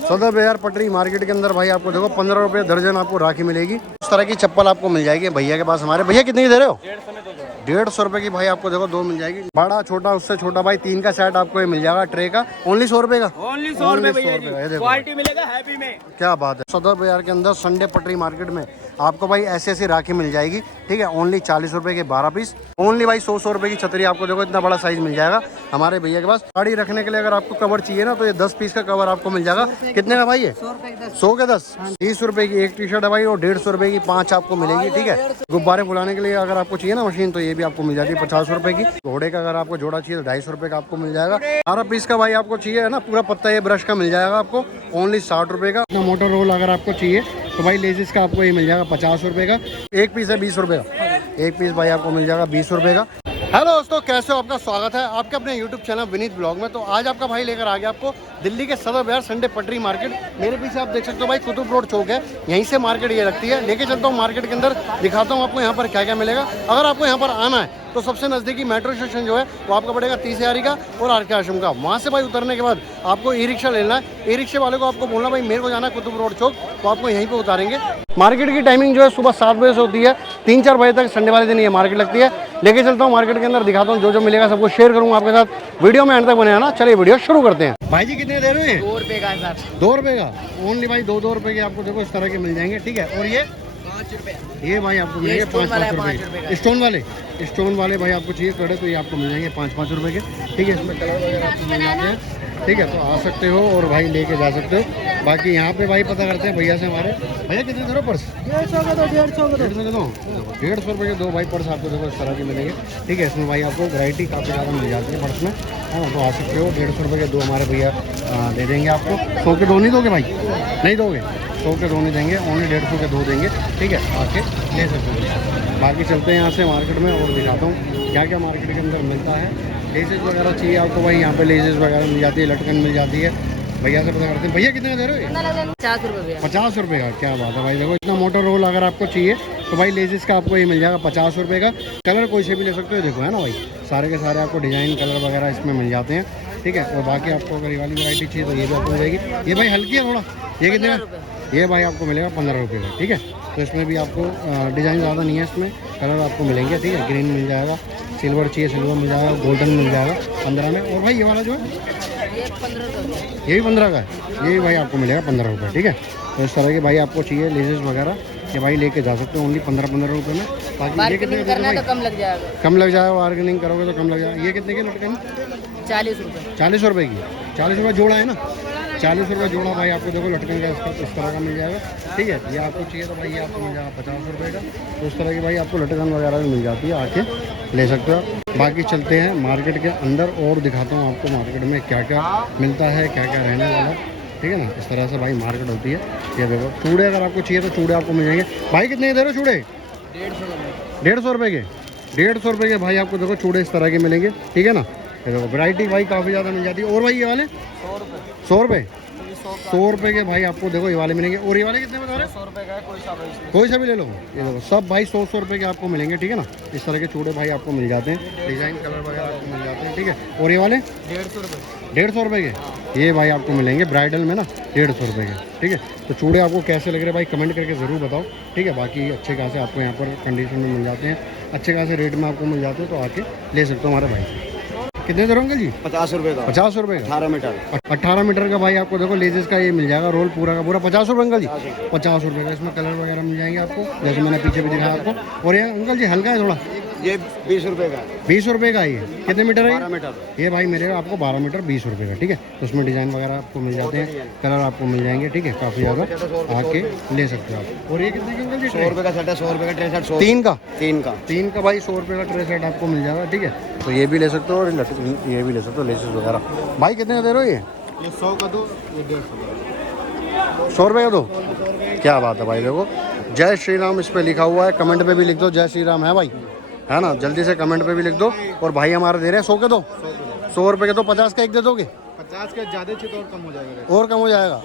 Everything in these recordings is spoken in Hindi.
सदर बाजार पटरी मार्केट के अंदर भाई आपको देखो 15 रुपये दर्जन आपको राखी मिलेगी। इस तरह की चप्पल आपको मिल जाएगी भैया के पास। हमारे भैया कितने की दे रहे हो? 150 रुपए की भाई आपको देखो दो मिल जाएगी। बड़ा छोटा उससे छोटा भाई 3 का सेट आपको ये मिल जाएगा ट्रे का। ओनली 100 रुपए का। ओनली 100 रुपए भैया जी। देखो क्वालिटी मिलेगा हैवी में। क्या बात है। सदर बाजार के अंदर संडे पटरी मार्केट में आपको भाई ऐसी ऐसी राखी मिल जाएगी। ठीक है, ओनली 40 रुपए के 12 पीस। ओनली भाई 100 रुपए की छतरी आपको देखो इतना बड़ा साइज मिल जाएगा हमारे भैया के पास। गाड़ी रखने के लिए अगर आपको कवर चाहिए ना तो ये 10 पीस का कवर आपको मिल जाएगा। कितने का भाई है? 100 के 10। 30 रुपए की एक टी शर्ट है भाई और 150 रुपए की 5 आपको मिलेगी। ठीक है, गुब्बारे फुलाने के लिए अगर आपको चाहिए ना मशीन तो ये भी आपको मिल जाती है 50 रुपए की। घोड़े का अगर आपको जोड़ा चाहिए तो 250 रुपए का आपको मिल जाएगा। 12 पीस का भाई आपको चाहिए ना पूरा पत्ता ये ब्रश का मिल जाएगा आपको ओनली 60 रुपए का। मोटर रोल अगर आपको चाहिए तो भाई लेजिस का आपको ये मिल जाएगा 50 रुपए का। एक पीस है 20 रुपए का। एक पीस भाई आपको मिल जाएगा 20 रुपए का। हेलो दोस्तों, कैसे हो? आपका स्वागत है आपके अपने YouTube चैनल विनीत ब्लॉग में। तो आज आपका भाई लेकर आ गया आपको दिल्ली के सदर बाजार संडे पटरी मार्केट। मेरे पीछे आप देख सकते हो भाई कुतुब रोड चौक है, यहीं से मार्केट ये लगती है। लेके चलता हूँ मार्केट के अंदर, दिखाता हूँ आपको यहाँ पर क्या क्या मिलेगा। अगर आपको यहाँ पर आना है तो सबसे नज़दीकी मेट्रो स्टेशन जो है वो आपको पड़ेगा 30 यारी का और आर के आश्रम का। वहाँ से भाई उतरने के बाद आपको ई रिक्शा लेना है। ई रिक्शे वाले को आपको बोलना भाई मेरे को जाना है कुतुब रोड चौक, तो आपको यहीं पे उतारेंगे। मार्केट की टाइमिंग जो है सुबह 7 बजे से होती है, 3-4 बजे तक संडे वाले दिन ये मार्केट लगती है। लेके चलता हूँ मार्केट के अंदर, दिखाता हूँ जो जो मिलेगा सबको शेयर करूँगा आपके साथ। वीडियो में एंड तक बने ना। चलिए वीडियो शुरू करते हैं। भाई जी कितने दे रहे हैं? 2 रुपए का सर। 2 रुपए का ओनली भाई 2-2 रुपए के आपको देखो इस तरह के मिल जाएंगे। ठीक है, और ये 5 रुपए। ये भाई आपको मिलेंगे 5-5 रुपए। स्टोन वाले भाई आपको चाहिए कड़े तो ये आपको मिल जाएंगे 5-5 रुपए के। ठीक है, इसमें कलर वगैरह आपको मिल जाते हैं। ठीक है, तो आ सकते हो और भाई लेके जा सकते हो। बाकी यहाँ पे भाई पता करते हैं भैया से हमारे। भैया कितने दे रहे हो पर्स? 150 का दो, 150 का 150 के दो। 150 रुपए के दो भाई पर्स आपको देखो इस तरह के मिलेंगे। ठीक है, इसमें भाई आपको वैरायटी काफ़ी ज़्यादा मिल जाती है पर्स में, है ना। तो आ सकते हो। 150 रुपए के दो हमारे भैया दे देंगे आपको। 100 के दो नहीं दोगे भाई? नहीं दोगे? 100 के दो नहीं देंगे, ओनली 150 के दो देंगे। ठीक है, आके ले सकते हो। बाकी चलते हैं यहाँ से मार्केट में और दिखाता हूँ क्या क्या मार्केट के अंदर मिलता है। लेसेस वगैरह चाहिए आपको भाई यहाँ पे लेसेस वगैरह मिल जाती है, लटकन मिल जाती है। भैया से पता करते हैं। भैया कितने दे रहे हो? 50 रुपए। 50 रुपए का। क्या बात है भाई। देखो इतना मोटर रोल अगर आपको चाहिए तो भाई लेजिस का आपको ये मिल जाएगा 50 रुपए का। कलर कोई से भी ले सकते हो, देखो है ना भाई, सारे के सारे आपको डिजाइन कलर वगैरह इसमें मिल जाते हैं। ठीक है, और बाकी आपको अगर ये वाली वैरायटी चाहिए तो ये भी आपको मिल जाएगी। ये भाई हल्की है थोड़ा, ये कितने का? ये भाई आपको मिलेगा 15 रुपये का। ठीक है, तो इसमें भी आपको डिज़ाइन ज़्यादा नहीं है, इसमें कलर आपको मिलेंगे। ठीक है, ग्रीन मिल जाएगा, सिल्वर चाहिए सिल्वर मिल जाएगा, गोल्डन मिल जाएगा 15 में। और भाई ये वाला जो है ये भी 15 का है, ये भी भाई आपको मिलेगा 15 रुपये। ठीक है, तो इस तरह के भाई आपको चाहिए लेजेस वगैरह ये भाई लेके जा सकते हो ओनली 15-15 रुपये में। बाकी ये कितने करना तो कम लग जाएगा। कम लग जाएगा, बार्गेनिंग करोगे तो कम लग जाएगा। ये कितने के लटकन? 40 रुपए। 40 रुपये की। 40 रुपये जोड़ा है ना, 40 रुपये जोड़ा भाई आपको देखो लटकन का इसका इस तरह का मिल जाएगा। ठीक है, ये आपको चाहिए तो भाई ये आपको मिल जाएगा 50 रुपये का। तो इस तरह की भाई आपको लटकन वगैरह भी मिल जाती है, आके ले सकते हो। बाकी चलते हैं मार्केट के अंदर और दिखाता हूँ आपको मार्केट में क्या क्या मिलता है, क्या क्या रहने वाला। ठीक है ना, इस तरह से भाई मार्केट होती है। ये देखो चूड़े अगर आपको चाहिए तो चूड़े आपको मिल जाएंगे। भाई कितने के दे रहे हो चूड़े? 150 रुपये के। 150 रुपये के भाई आपको देखो चूड़े इस तरह के मिलेंगे। ठीक है ना, ये देखो वैरायटी भाई काफ़ी ज़्यादा मिल जाती है। और भाई ये वाले 100 रुपये। 100 रुपये के भाई आपको देखो ये वाले मिलेंगे। और ये वाले कितने बता रहे? 100 रुपए का है, कोई सा भी ले लो। ये देखो सब भाई 100 रुपये के आपको मिलेंगे। ठीक है ना, इस तरह के चूड़े भाई आपको मिल जाते हैं, डिज़ाइन कलर वगैरह आपको मिल जाते हैं। ठीक है, और ये वाले 150 रुपए। 150 रुपये के ये भाई आपको मिलेंगे ब्राइडल में ना 150 रुपये के। ठीक है, तो चूड़े आपको कैसे लग रहे हैं भाई कमेंट करके ज़रूर बताओ। ठीक है, बाकी अच्छे खासे आपको यहाँ पर कंडीशन में मिल जाते हैं, अच्छे खासे रेट में आपको मिल जाते हैं, तो आके ले सकते हो हमारे भाई। कितने दे रहे अंकल जी? 50 रुपए का। 50 रुपये का 18 मीटर। 18 मीटर का भाई आपको देखो लेजेस का ये मिल जाएगा रोल पूरा का पूरा 50 रुपये अंकल जी। 50 रुपये का। इसमें कलर वगैरह मिल जाएंगे आपको, जैसे मैंने पीछे भी दिखाया आपको। और ये अंकल जी हल्का है थोड़ा, ये 20 रुपए का। 20 रुपये का। ये कितने मीटर है? 12 मीटर। ये भाई मिलेगा आपको 12 मीटर 20 रुपये का। ठीक है, तो उसमें डिज़ाइन वगैरह आपको मिल जाते हैं, कलर आपको मिल जाएंगे। ठीक है, काफ़ी ज़्यादा आके ले सकते हो आप। और ये कितने की अंकल जी? 100 रुपए का सेट है, 100 रुपए का ट्रे सेट। 3 का। 3 का भाई 100 रुपये का ट्रे सेट आपको मिल जाएगा। ठीक है, तो ये भी ले सकते हो और ये भी ले सकते हो लेसेस वगैरह। भाई कितने का दे रहे हो? ये 100 का दो, ये 150। 100 रुपये का दो। क्या बात है भाई। देखो जय श्री राम इस पर लिखा हुआ है, कमेंट पे भी लिख दो जय श्री राम है भाई, है ना। जल्दी से कमेंट पे भी लिख दो। और भाई हमारे दे रहे हैं 100 के दो। 100 रुपये के दो। 50 का एक दे दोगे? 50 का ज़्यादा चाहिए तो और कम हो जाएगा। और कम हो जाएगा।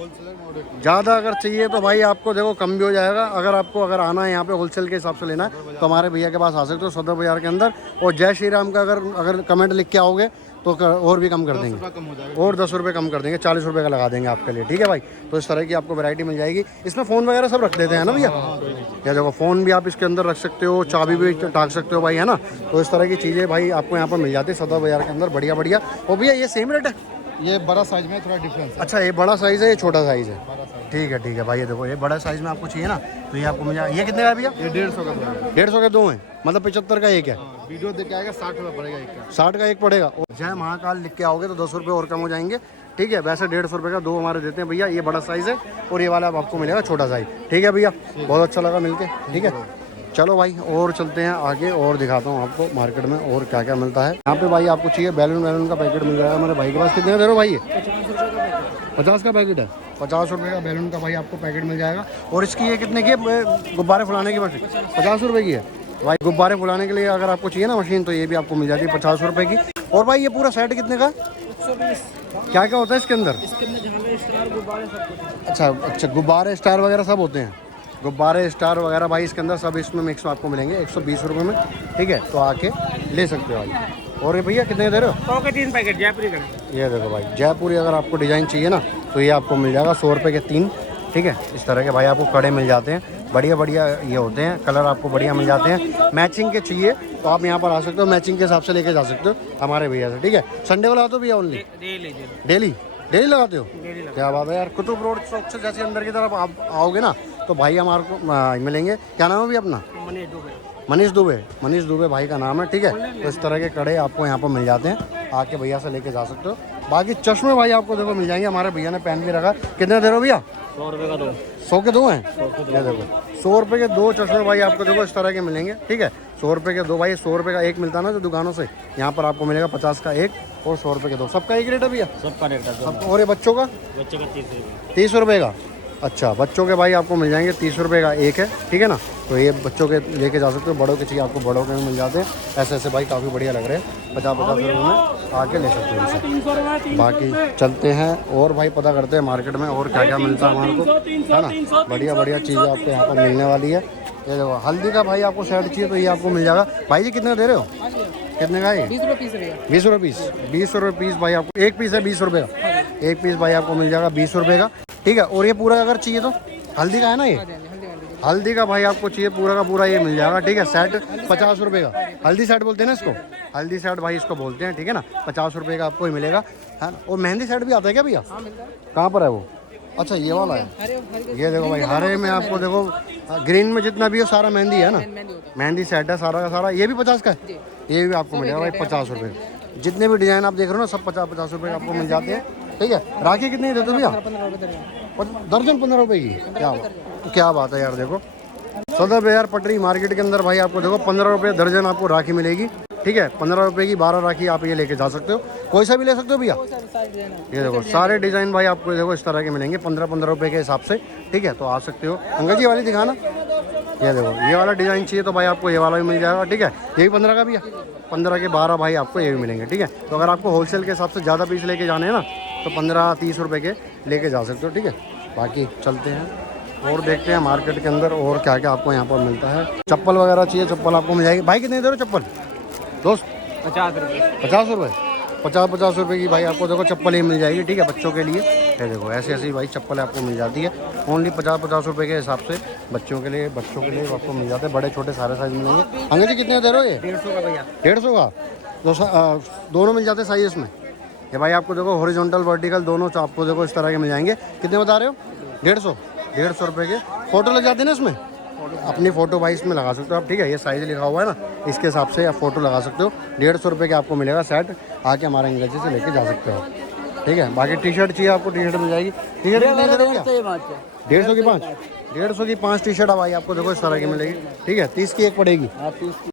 ज़्यादा अगर चाहिए तो भाई आपको देखो कम भी हो जाएगा। अगर आपको अगर आना है यहाँ पे होलसेल के हिसाब से लेना है तो हमारे भैया के पास आ सकते हो सदर बाजार के अंदर। और जय श्री राम का अगर कमेंट लिख के आओगे तो और भी कम कर देंगे, रुपये कम हो जाएगा। और 10 रुपये कम कर देंगे, 40 रुपये का लगा देंगे आपके लिए, ठीक है भाई। तो इस तरह की आपको वैरायटी मिल जाएगी। इसमें फ़ोन वगैरह सब रख देते हैं ना भैया, या देखो फ़ोन भी आप इसके अंदर रख सकते हो, चाबी भी टाक सकते हो भाई, है ना। तो इस तरह की चीज़ें भाई आपको यहाँ पर मिल जाती है सदर बाजार के अंदर, बढ़िया बढ़िया। और भैया ये सेम रेट है? ये बड़ा साइज में थोड़ा डिफरेंस है। अच्छा, ये बड़ा साइज़ है, ये छोटा साइज़ है। ठीक है भाई, ये देखो ये बड़ा साइज़ में आपको चाहिए ना, तो ये आपको मिल जाएगा। ये कितने का है भैया? ये 150 का पड़ेगा। 150 के दो हैं, मतलब 75 का एक है। वीडियो देख के आएगा 60 रुपये पड़ेगा एक का। 60 का एक पड़ेगा। और जय महाकाल लिख के आओगे तो 10 रुपये और कम हो जाएंगे, ठीक है। वैसे 150 रुपये का दो हमारे देते हैं भैया। ये बड़ा साइज़ है और ये वाला आपको मिलेगा छोटा साइज़, ठीक है भैया। बहुत अच्छा लगा मिलके, ठीक है। चलो भाई और चलते हैं आगे और दिखाता हूँ आपको मार्केट में और क्या क्या मिलता है। यहाँ पे भाई आपको चाहिए बैलून का पैकेट मिल जाएगा हमारे भाई के पास। कितने का दे रहे हो भाई? ये 50 का पैकेट है। 50 रुपये का बैलून का भाई आपको पैकेट मिल जाएगा। और इसकी ये कितने की है? गुब्बारे फुलाने की मशीन 50 रुपये की है भाई। गुब्बारे फुलाने के लिए अगर आपको चाहिए ना मशीन, तो ये भी आपको मिल जाती है 50 रुपये की। और भाई ये पूरा सेट कितने का? 120। क्या क्या होता है इसके अंदर? इसके अंदर झालर, स्टार, गुब्बारे सब कुछ है। अच्छा, गुब्बारे स्टार वगैरह सब होते हैं। गुब्बारे स्टार वगैरह भाई इसके अंदर सब इसमें मिक्स आपको मिलेंगे 120 रुपये में, ठीक है। तो आके ले सकते हो भाई। और ये भैया कितने दे रहे हो? 100 के 3 पैकेट जयपुरी का। ये देखो भाई, जयपुरी अगर आपको डिज़ाइन चाहिए ना, तो ये आपको मिल जाएगा 100 रुपये के 3, ठीक है। इस तरह के भाई आपको कड़े मिल जाते हैं, बढ़िया बढ़िया ये होते हैं, कलर आपको बढ़िया मिल जाते हैं। मैचिंग के चाहिए तो आप यहाँ पर आ सकते हो, मैचिंग के हिसाब से लेके जा सकते हो हमारे भैया से, ठीक है। संडे को लगाते हो भैया? ओनली डेली डेली लगाते हो? क्या बात है यार। कुतुब रोड चौक से जैसे अंदर की तरफ आप आओगे ना, तो भाई हमारे को मिलेंगे। क्या नाम है भैया अपना? मनीष दुबे भाई का नाम है, ठीक है। तो इस तरह के कड़े आपको यहाँ पर मिल जाते हैं, आके भैया से लेके जा सकते हो। बाकी चश्मे भाई आपको देखो मिल जाएंगे, हमारे भैया ने पहन भी रखा। कितने दे रहे हो भैया? 100 रुपये का 2। 100 के दो हैं? ये देखो 100 रुपये के 2 चश्मे भाई आपको देखो इस तरह के मिलेंगे, ठीक है। 100 रुपये के 2 भाई। 100 रुपये का एक मिलता है ना जो दुकानों से, यहाँ पर आपको मिलेगा 50 का एक और 100 रुपये के 2। सबका एक रेट है भैया? सबका रेट है। सब। और ये बच्चों का? बच्चे का 30 रुपये। 30 रुपये का। अच्छा, बच्चों के भाई आपको मिल जाएंगे 30 रुपये का एक है, ठीक है ना। तो ये बच्चों के लेके जा सकते हो। बड़ों के चाहिए आपको बड़ों के भी मिल जाते हैं। ऐसे ऐसे भाई काफ़ी बढ़िया लग रहे हैं, 50-50 रुपये में आके ले सकते हो इनसे। बाकी चलते हैं और भाई पता करते हैं मार्केट में और क्या क्या मिलता है हमारे को, है ना। बढ़िया बढ़िया चीज़ें आपको यहाँ पर मिलने वाली है। ये देखो हल्दी का भाई आपको सेट चाहिए तो ये आपको मिल जाएगा। भाई जी कितने दे रहे हो? कितने का है? 20 रुपये पीस भैया। 20 रुपये पीस। 20 रुपये पीस भाई आपको, एक पीस है 20 रुपये का। एक पीस भाई आपको मिल जाएगा 20 रुपये का, ठीक है। और ये पूरा अगर चाहिए तो हल्दी का है ना, ये हल्दी का भाई आपको चाहिए पूरा का पूरा ये मिल जाएगा, ठीक है। सेट 50 रुपये का, हल्दी सेट बोलते हैं ना इसको, हल्दी सेट भाई इसको बोलते हैं, ठीक है ना। 50 रुपये का आपको ही मिलेगा, है ना। और मेहंदी सेट भी आता है क्या भैया? कहाँ पर है वो? अच्छा, ये वाला है। ये देखो भाई, हरे में आपको देखो, ग्रीन में जितना भी हो सारा मेहंदी है ना, मेहंदी सेट है सारा का सारा। ये भी 50 का है? ये भी आपको मिलेगा भाई 50 रुपये का। जितने भी डिज़ाइन आप देख रहे हो ना, सब 50-50 रुपये का आपको मिल जाते हैं, ठीक है। राखी कितनी देते हो भैया? दर्जन 15 रुपये की। क्या बात है यार। देखो सदर बाजार पटरी मार्केट के अंदर भाई आपको देखो 15 रुपये दर्जन आपको राखी मिलेगी, ठीक है। 15 रुपये की 12 राखी आप ये लेके जा सकते हो, कोई सा भी ले सकते हो भैया। ये देखो सारे डिज़ाइन भाई आपको देखो इस तरह के मिलेंगे 15-15 रुपये के हिसाब से, ठीक है। तो आ सकते हो। अंकल जी वाली दिखाना। ये देखो ये वाला डिज़ाइन चाहिए तो भाई आपको ये वाला भी मिल जाएगा, ठीक है। ये भी 15 का भैया। 15 के 12 भाई आपको ये भी मिलेंगे, ठीक है। तो अगर आपको होलसेल के हिसाब से ज़्यादा पीस लेके जाने हैं ना, तो 15-30 रुपये के लेके जा सकते हो, ठीक है। बाकी चलते हैं और देखते हैं मार्केट के अंदर और क्या क्या आपको यहाँ पर मिलता है। चप्पल वगैरह चाहिए, चप्पल आपको मिल जाएगी। भाई कितने दे रहे हो चप्पल दोस्त? 50 रुपये। 50 रुपये। 50-50 रुपये की भाई आपको देखो चप्पल ही मिल जाएगी, ठीक है, बच्चों के लिए। ये देखो ऐसी ऐसी भाई चप्पल आपको मिल जाती है ओनली 50-50 रुपये के हिसाब से। बच्चों के लिए आपको मिल जाते हैं, बड़े छोटे सारे साइज मिलेंगे। अंकल जी कितने दे रहे हो ये? 150 का भैया। 150 का। दोनों मिल जाते हैं साइज इसमें। ये भाई आपको देखो हॉरिजॉन्टल वर्टिकल दोनों आपको देखो इस तरह के मिल जाएंगे। कितने बता रहे हो? 150 रुपये के। फ़ोटो लग जाते हैं ना इसमें, अपनी फ़ोटो भाई इसमें लगा सकते हो आप, ठीक है। ये साइज़ लिखा हुआ है ना, इसके हिसाब से आप फ़ोटो लगा सकते हो। 150 रुपये के आपको मिलेगा सेट। आके हमारे अंग्रेजी से लेके जा सकते हो, ठीक है। बाकी टी शर्ट चाहिए आपको, टी शर्ट मिल जाएगी। टी शर्ट कितने दे रहे हो भैया? 150 की 5। 150 की 5 टी शर्ट है भाई आपको देखो इस तरह की मिलेगी, ठीक है। 30 की एक पड़ेगी।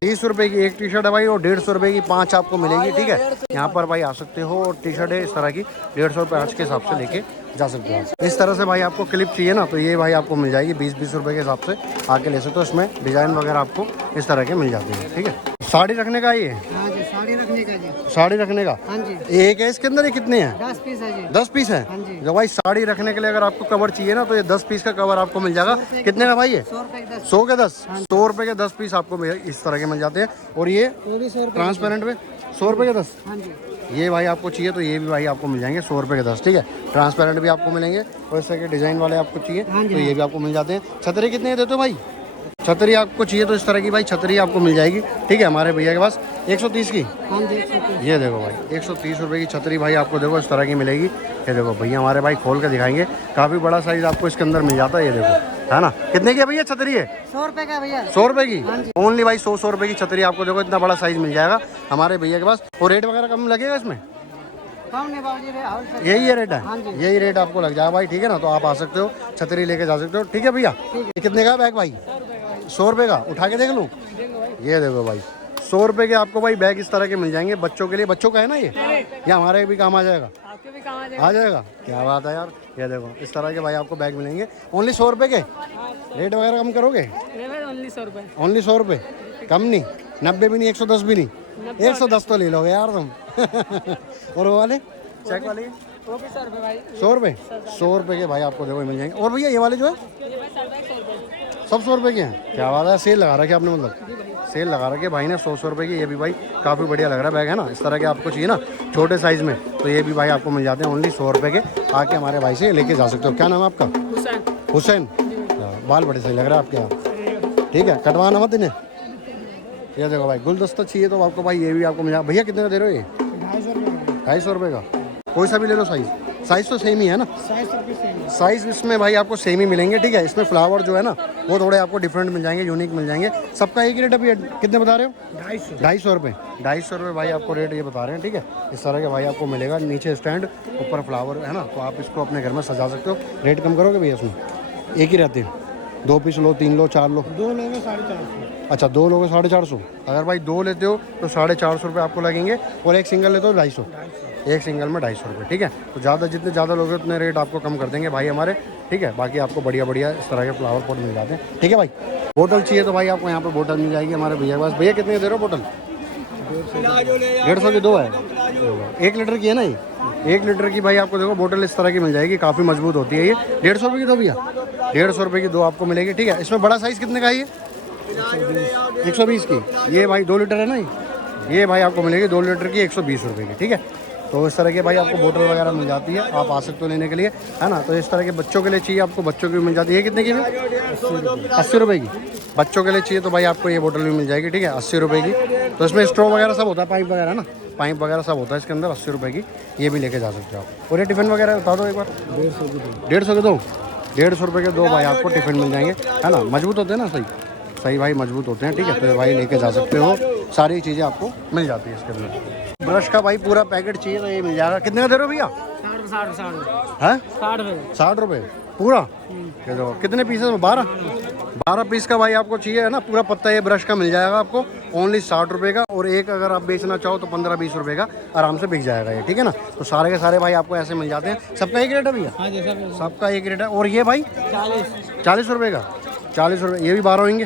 30 रुपये की एक टी शर्ट है भाई और 150 रुपये की 5 आपको मिलेगी, ठीक है। यहाँ पर भाई आ सकते हो और टी शर्ट है इस तरह की 150 रुपये आज के हिसाब से लेके जा सकते हो। इस तरह से भाई आपको क्लिप चाहिए ना, तो ये भाई आपको मिल जाएगी 20-20 रुपये के हिसाब से आके ले सकते हो। इसमें डिज़ाइन वगैरह आपको इस तरह के मिल जाते हैं, ठीक है। साड़ी रखने का ये? हाँ जी, साड़ी रखने का जी। साड़ी रखने का? हाँ जी। एक है इसके अंदर, ये कितने हैं? 10 पीस है जी। 10 पीस है। हाँ जी। जो भाई साड़ी रखने के लिए अगर आपको कवर चाहिए ना, तो ये 10 पीस का कवर आपको मिल जाएगा। कितने का भाई ये? 100 रुपये के 10। 100 के 10। 100 रुपये के 10 पीस आपको इस तरह के मिल जाते हैं। और ये वो भी 100 रुपये। ट्रांसपेरेंट में 100 रुपये के 10। हाँ जी। ये भाई आपको चाहिए तो ये भी भाई आपको मिल जाएंगे 100 रुपये के 10, ठीक है। ट्रांसपेरेंट भी आपको मिलेंगे और इस तरह के डिज़ाइन वाले आपको चाहिए तो ये भी आपको मिल जाते हैं। छतरी कितने देते हो भाई? छतरी आपको चाहिए तो इस तरह की भाई छतरी आपको मिल जाएगी, ठीक है, हमारे भैया के पास 130 की। ये देखो भाई 130 रुपये की छतरी भाई आपको देखो इस तरह की मिलेगी। ये देखो भैया हमारे भाई खोल के दिखाएंगे, काफ़ी बड़ा साइज़ आपको इसके अंदर मिल जाता है। ये देखो है ना, कितने की भैया छतरी है? 100 रुपए का भैया। 100 रुपये की ओनली भाई 100 रुपये की छतरी आपको देखो इतना बड़ा साइज़ मिल जाएगा हमारे भैया के पास। और रेट वगैरह कम लगेगा इसमें? कम नहीं बाबूजी, यही है रेट है, यही रेट आपको लग जाएगा भाई, ठीक है ना। तो आप आ सकते हो, छतरी लेके जा सकते हो, ठीक है भैया। ये कितने का बैग भाई? 100 रुपये का, उठा के देख लूँ। ये देखो भाई 100 रुपये के आपको भाई बैग इस तरह के मिल जाएंगे बच्चों के लिए। बच्चों का है ना ये हमारे भी काम आ जाएगा, आपके भी काम आ जाएगा। क्या बात है यार। ये देखो इस तरह के भाई आपको बैग मिलेंगे ओनली 100 रुपये के। रेट वगैरह कम करोगे? ओनली 100 रुपए। ओनली 100 रुपये, कम नहीं, 90 भी नहीं, 110 भी नहीं, 110 तो ले लोगे यार तुम। और वो वाले चेक वाले वो भी 100 रुपए भाई। 100 रुपये, 100 रुपये के भाई आपको देखो मिल जाएंगे। और भैया ये वाले जो है सब 100 रुपये के हैं। क्या बात है, सेल लगा रखे आपने, मतलब सेल लगा रखे भाई ने 100 रुपये की। ये भी भाई काफ़ी बढ़िया लग रहा है बैग, है ना। इस तरह के आपको चाहिए ना छोटे साइज़ में तो ये भी भाई आपको मिल जाते हैं ओनली 100 रुपये के। आके हमारे भाई से लेके जा सकते हो। क्या नाम है आपका? हुसैन। बाल बड़े सही लग रहा है आपके यहाँ, ठीक है, कटवाना मत इन्हें। ये देखो भाई गुलदस्ता चाहिए तो आपको भाई ये भी आपको मिल जाएगा। भैया कितने का दे रहे हो ये? 250 रुपये का। कोई सा भी ले लो साइज़, साइज़ तो सेम ही है ना। साइज़ इसमें भाई आपको सेम ही मिलेंगे, ठीक है। इसमें फ्लावर जो है ना वो थोड़े आपको डिफरेंट मिल जाएंगे, यूनिक मिल जाएंगे। सबका एक ही रेट अभी कितने बता रहे हो? 250 रुपये। 250 रुपये भाई आपको रेट ये बता रहे हैं, ठीक है। इस तरह के भाई आपको मिलेगा, नीचे स्टैंड, ऊपर फ्लावर, है ना। तो आप इसको अपने घर में सजा सकते हो। रेट कम करोगे भैया इसमें? एक ही रहते हैं, 2 पीस लो, 3 लो, 4 लो? 2 लोगे 450। अच्छा 2 लोगे 450। अगर भाई 2 लेते हो तो 450 रुपये आपको लगेंगे और एक सिंगल लेते हो 250। एक सिंगल में 250 रुपये, ठीक है। तो ज़्यादा जितने ज़्यादा लोग उतने रेट आपको कम कर देंगे भाई हमारे, ठीक है। बाकी आपको बढ़िया बढ़िया इस तरह के फ्लावर पॉट मिल जाते हैं, ठीक है भाई। बोतल चाहिए तो भाई आपको यहाँ पे बोतल मिल जाएगी हमारे भैया के पास। भैया कितने दे रहे हो बोतल? 150 की 2 है, 1 लीटर की है ना ये। 1 लीटर की भाई आपको देखो बोतल इस तरह की मिल जाएगी, काफ़ी मजबूत होती है ये। 150 रुपये की 2 भैया, 150 रुपये की 2 आपको मिलेगी, ठीक है। इसमें बड़ा साइज़ कितने का है ये? 120 की। ये भाई 2 लीटर है ना ये भाई आपको मिलेगी 2 लीटर की 120 रुपये की, ठीक है। तो इस तरह के भाई आपको बोतल वगैरह मिल जाती है, आप आ सकते हो लेने के लिए, है ना। तो इस तरह के बच्चों के लिए चाहिए आपको, बच्चों की भी मिल जाती है। ये कितने की है? 80 रुपये की। बच्चों के लिए चाहिए तो भाई आपको ये बोतल भी मिल जाएगी, ठीक है, 80 रुपये की। तो इसमें स्ट्रॉ वगैरह सब होता है, पाइप वगैरह ना, पाइप वगैरह सब होता है इसके अंदर। 80 रुपये की ये भी लेके जा सकते हो आप। और ये टिफ़िन वगैरह बता दो एक बार। 150 के 2, 150 रुपये के 2 भाई आपको टिफ़िन मिल जाएंगे, है ना। मजबूत होते हैं ना, सही सही भाई मजबूत होते हैं, ठीक है। तो भाई लेके जा सकते हो, सारी चीज़ें आपको मिल जाती है इसके अंदर। ब्रश का भाई पूरा पैकेट चाहिए तो ये मिल जाएगा। कितने का दे रहे हो भैया? 60 रुपये पूरा। ये देखो कितने पीसेस में? 12 पीस का भाई आपको चाहिए, है ना। पूरा पत्ता ये ब्रश का मिल जाएगा आपको ओनली 60 रुपये का। और एक अगर आप बेचना चाहो तो 15-20 रुपये का आराम से बिक जाएगा ये, ठीक है ना। तो सारे के सारे भाई आपको ऐसे मिल जाते हैं। सबका एक रेट है भैया? सबका एक रेट है। और ये भाई 40 रुपये का, 40 रुपये। ये भी 12 होंगे,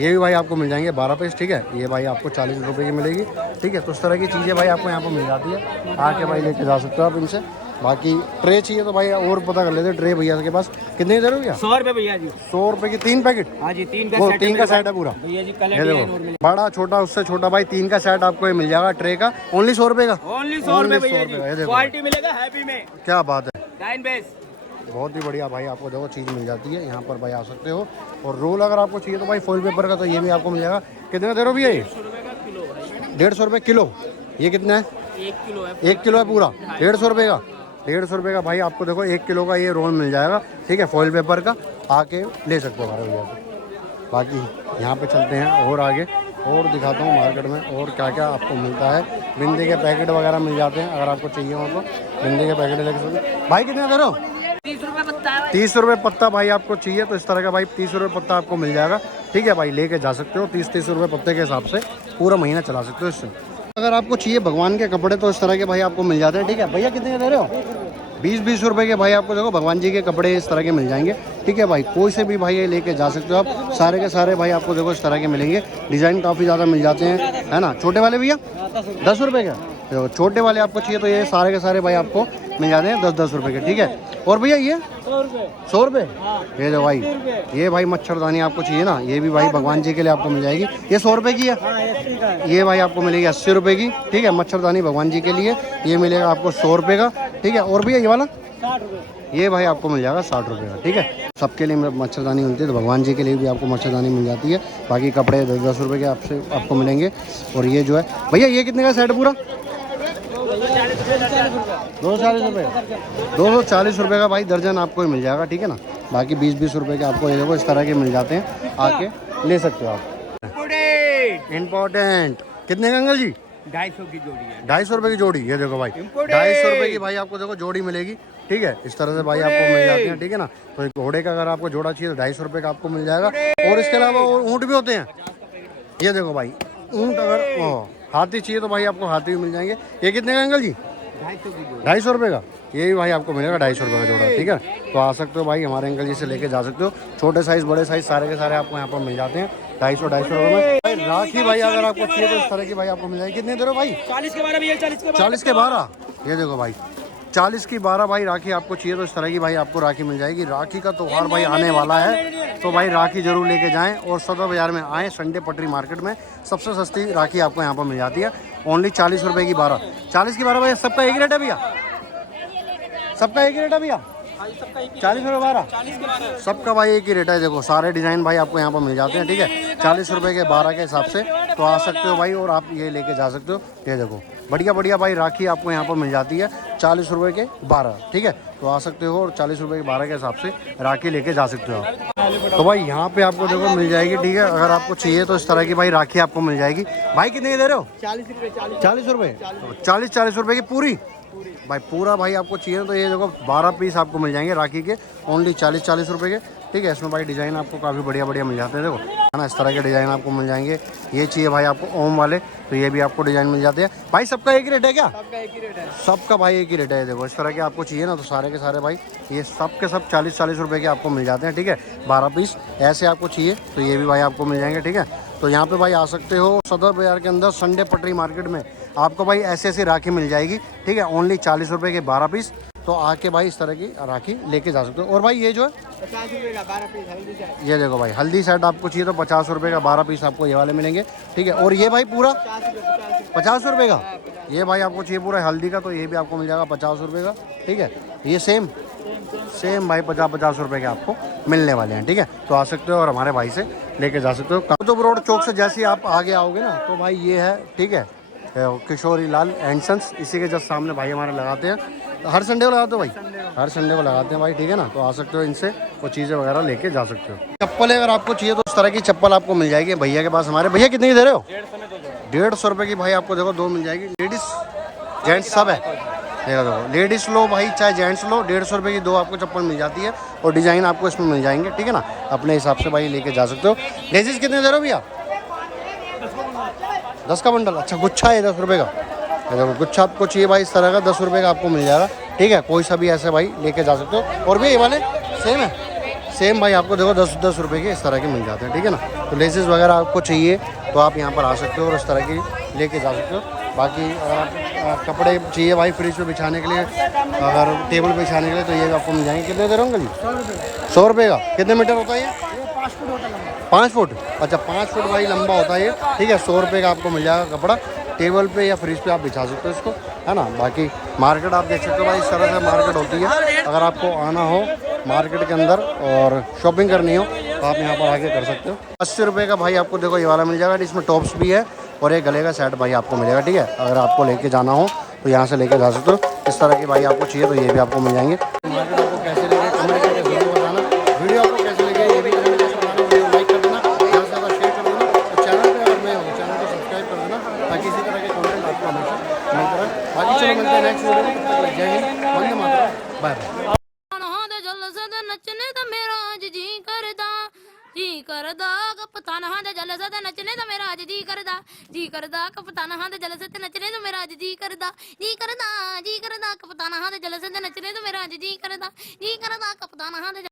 ये भी भाई आपको मिल जाएंगे 12 पीस, ठीक है। ये भाई आपको 40 रुपये की मिलेगी, ठीक है। तो इस तरह की चीज़ें भाई आपको यहाँ पर मिल जाती है, आके भाई लेके जा सकते हो आप इनसे। बाकी ट्रे चाहिए तो भाई और पता कर लेते, ट्रे भैया के पास कितने दे रहे हो भैया? 100 रुपए भैया जी। 100 रुपये की 3 पैकेट? हाँ जी, 3 का वो सेट 3 का सेट है पूरा भैया जी। कलर ये देखो, बड़ा छोटा उससे छोटा भाई 3 का सेट आपको ये मिल जाएगा ट्रे का ओनली 100 रुपये का। ओनली 100 रुपए भैया जी। ये देखो क्वालिटी मिलेगा हैप्पी में, क्या बात है, डाइन बेस। बहुत ही बढ़िया भाई आपको देखो चीज़ मिल जाती है यहाँ पर भाई, आ सकते हो। और रोल अगर आपको चाहिए तो भाई फॉइल पेपर का तो ये भी आपको मिल जाएगा। कितने दे रहे हो भैया ये? 150 रुपये किलो। ये कितना है? 1 किलो है। 1 किलो है पूरा, 150 रुपये का। 150 रुपये का भाई आपको देखो 1 किलो का ये रोल मिल जाएगा, ठीक है, फॉइल पेपर का। आके ले सकते हो हमारे भैया से। बाकी यहाँ पे चलते हैं और आगे और दिखाता हूँ मार्केट में और क्या क्या आपको मिलता है। बिंदी के पैकेट वगैरह मिल जाते हैं, अगर आपको चाहिए हो तो बिंदी के पैकेट लेके सकते। भाई कितने दे रहे हो? 30 रुपए पत्ता है। 30 रुपये पत्ता भाई आपको चाहिए तो इस तरह का भाई 30 रुपये पत्ता आपको मिल जाएगा, ठीक है भाई। लेके जा सकते हो 30-30 रुपये पत्ते के हिसाब से पूरा महीना चला सकते हो इससे। अगर आपको चाहिए भगवान के कपड़े तो इस तरह के भाई आपको मिल जाते हैं, ठीक है। भैया कितने दे रहे हो? 20-20 रुपये के भाई आपको देखो भगवान जी के कपड़े इस तरह के मिल जाएंगे, ठीक है भाई। कोई से भी भाई ये लेके जा सकते हो आप, सारे के सारे भाई आपको देखो इस तरह के मिलेंगे। डिज़ाइन काफ़ी ज़्यादा मिल जाते हैं, है ना। छोटे वाले भैया 10 रुपये का, तो छोटे वाले आपको चाहिए तो ये सारे के सारे भाई आपको मिल जाते हैं 10-10 रुपए के, ठीक है। और भैया ये 100 रुपये, ये जो भाई ये भाई मच्छरदानी आपको चाहिए ना, ये भी भाई भगवान जी के लिए आपको मिल जाएगी। ये 100 रुपये की है, ये भाई आपको मिलेगी 80 रुपये की, ठीक है। मच्छरदानी भगवान जी के लिए ये मिलेगा आपको 100 रुपये का, ठीक है। और भैया ये वाला 60 रुपये, ये भाई आपको मिल जाएगा 60 रुपये का, ठीक है। सबके लिए मच्छरदानी मिलती है, तो भगवान जी के लिए भी आपको मच्छरदानी मिल जाती है। बाकी कपड़े 10-10 रुपये के आपसे आपको मिलेंगे। और ये जो है भैया ये कितने का सेट पूरा? 240 रुपये, 240 रुपये का भाई दर्जन आपको ही मिल जाएगा, ठीक है ना। बाकी 20-20 रुपये के आपको ये देखो इस तरह के मिल जाते हैं, आके ले सकते हो आप। इम्पोर्टेंट कितने का अंकल जी? 250 की जोड़ी है। 250 रुपये की जोड़ी, ये देखो भाई 250 रुपये की भाई आपको देखो जोड़ी मिलेगी, ठीक है। इस तरह से भाई आपको मिल जाते हैं, ठीक है ना। तो एक घोड़े का अगर आपको जोड़ा चाहिए तो 250 रुपये का आपको मिल जाएगा। और इसके अलावा ऊँट भी होते हैं, ये देखो भाई ऊँट। अगर हाथी चाहिए तो भाई आपको हाथी भी मिल जाएंगे। ये कितने का अंकल जी? 250 रुपये का, ये भी भाई आपको मिलेगा 250 रुपये का जोड़ा, ठीक है। तो आ सकते हो भाई हमारे अंकल जी से लेके जा सकते हो। छोटे साइज़ बड़े साइज़ सारे के सारे आपको यहाँ पर मिल जाते हैं 250 रुपये में। भाई राखी भाई अगर आपको चाहिए तो इस तरह की भाई आपको मिल जाएगी। कितने दे रहे हो भाई? 40 के 12 भैया, 40 के 12, ये देखो भाई 40 की 12 भाई राखी आपको चाहिए तो इस तरह की भाई आपको राखी मिल जाएगी। राखी का त्यौहार भाई आने वाला है, तो भाई राखी जरूर लेके जाएं और सदर बाजार में आएँ। संडे पटरी मार्केट में सबसे सस्ती राखी आपको यहाँ पर मिल जाती है, ओनली 40 रुपये की 12। 40 की 12 भाई सबका एक रेट है भैया, सबका एक ही रेट है भैया, 40 रुपये 12 सबका भाई एक ही रेट है। देखो सारे डिज़ाइन भाई आपको यहाँ पर मिल जाते हैं, ठीक है। 40 रुपये के 12 के हिसाब से तो आ सकते हो भाई और आप ये लेके जा सकते हो। ये देखो बढ़िया बढ़िया भाई राखी आपको यहाँ पर मिल जाती है 40 रुपये के 12, ठीक है। तो आ सकते हो और 40 रुपये के 12 के हिसाब से राखी लेके जा सकते हो आप। तो भाई यहाँ पे आपको देखो मिल जाएगी, ठीक है। अगर आपको चाहिए तो इस तरह की भाई राखी आपको मिल जाएगी। भाई कितने की दे रहे हो? 40 रुपये, 40 रुपये, 40 रुपये की पूरी भाई। पूरा भाई आपको चाहिए तो ये देखो 12 पीस आपको मिल जाएंगे राखी के, ओनली 40 रुपये के, ठीक है। इसमें भाई डिज़ाइन आपको काफ़ी बढ़िया बढ़िया मिल जाते हैं, देखो है ना। इस तरह के डिज़ाइन आपको मिल जाएंगे। ये चाहिए भाई आपको ओम वाले, तो ये भी आपको डिज़ाइन मिल जाते हैं। भाई सबका एक ही रेट है क्या? सबका एक ही रेट है, सबका भाई एक ही रेट है। देखो इस तरह के आपको चाहिए ना तो सारे के सारे भाई ये सब के सब 40 रुपये के आपको मिल जाते हैं, ठीक है। 12 पीस ऐसे आपको चाहिए तो ये भी भाई आपको मिल जाएंगे, ठीक है। तो यहाँ पे भाई आ सकते हो सदर बाजार के अंदर संडे पटरी मार्केट में आपको भाई ऐसी राखी मिल जाएगी, ठीक है। ओनली 40 रुपये के 12 पीस, तो आके भाई इस तरह की राखी लेके जा सकते हो। और भाई ये जो है 50 रुपये का 12 पीस हल्दी सेट, ये देखो भाई हल्दी सेट आपको चाहिए तो 50 रुपये का 12 पीस आपको ये वाले मिलेंगे, ठीक है। और ये भाई पूरा 50 रुपये का, ये भाई आपको चाहिए पूरा हल्दी का तो ये भी आपको मिल जाएगा 50 रुपये का, ठीक है। ये सेम भाई 50 रुपये के आपको मिलने वाले हैं, ठीक है। तो आ सकते हो और हमारे भाई से लेके जा सकते हो। कामतोब रोड चौक से जैसे आप आगे आओगे ना तो भाई ये है, ठीक है, किशोरी लाल एंड सन्स, इसी के जस्ट सामने भाई हमारे लगाते हैं। हर संडे को लगाते हो भाई? हर संडे को लगाते हैं भाई, ठीक है ना। तो आ सकते हो इनसे वो चीज़ें वगैरह लेके जा सकते हो। चप्पल अगर आपको चाहिए तो इस तरह की चप्पल आपको मिल जाएगी भैया के पास। हमारे भैया कितने की दे रहे हो? 150 रुपये की भाई आपको देखो 2 मिल जाएगी। लेडीज़ जेंट्स सब है, देखो लेडीज़ लो भाई चाहे जेंट्स लो, 150 रुपये की 2 आपको चप्पल मिल जाती है और डिज़ाइन आपको इसमें मिल जाएंगे, ठीक है ना। अपने हिसाब से भाई लेके जा सकते हो। लेडीज़ कितने दे रहे हो भैया? 10 का बंडल, अच्छा गुच्छा है 10 रुपये का। देखो गुच्छा आपको चाहिए भाई इस तरह का 10 रुपये का आपको मिल जाएगा, ठीक है। कोई सा भी ऐसे भाई लेके जा सकते हो। और भी ये वाले सेम है, सेम भाई आपको देखो 10 रुपये के इस तरह के मिल जाते हैं, ठीक है ना। तो लेसेस वगैरह आपको चाहिए तो आप यहाँ पर आ सकते हो और इस तरह की लेके जा सकते हो। बाकी अगर आप कपड़े चाहिए भाई फ्रिज पे बिछाने के लिए, अगर टेबल पे बिछाने के लिए तो ये भी आपको मिल जाएंगे। कितने दे रहे होंगे जी? 100 रुपये का। कितने मीटर होता है ये? 5 फुट होता है, 5 फुट, अच्छा 5 फुट भाई लंबा होता है ये, ठीक है। 100 रुपये का आपको मिल जाएगा कपड़ा। टेबल पे या फ्रिज पे आप बिछा सकते हो इसको, है ना। बाकी मार्केट आप देख सकते हो भाई इस तरह से मार्केट होती है। अगर आपको आना हो मार्केट के अंदर और शॉपिंग करनी हो तो आप यहाँ पर आके कर सकते हो। 80 रुपये का भाई आपको देखो ये वाला मिल जाएगा, इसमें टॉप्स भी है और एक गले का सेट भाई आपको मिलेगा, ठीक है। अगर आपको लेके जाना हो तो यहाँ से लेके जा सकते हो। इस तरह की भाई आपको चाहिए तो ये भी आपको मिल जाएंगे। मार्केट आपको कैसे लगे कमेंट करके वीडियो बताना, वीडियो आपको कैसे लगे ये भी कमेंट करके बताना। वीडियो लाइक कर देना, ज़्यादा से ज़्यादा शेयर कर देना और चैनल पर अगर मैं हूँ चैनल को सब्सक्राइब कर देना ताकि इसी तरह के कॉन्टेंट आपको हमेशा मिलता रहे। बाकी चलो मिलते हैं नेक्स्ट वीडियो में, तब तक जय हिंद, वंदे मातरम, बाय बाय। नचने तो मेरा आज जी करदा कपतान हां दे जल सद नचने तो मेरा आज जी करदा कपतान हां दे जल सद नचने तो मेरा आज जी करदा कपतान हां दे जल सद नचने तो मेरा आज जी करदा कपतान हां दे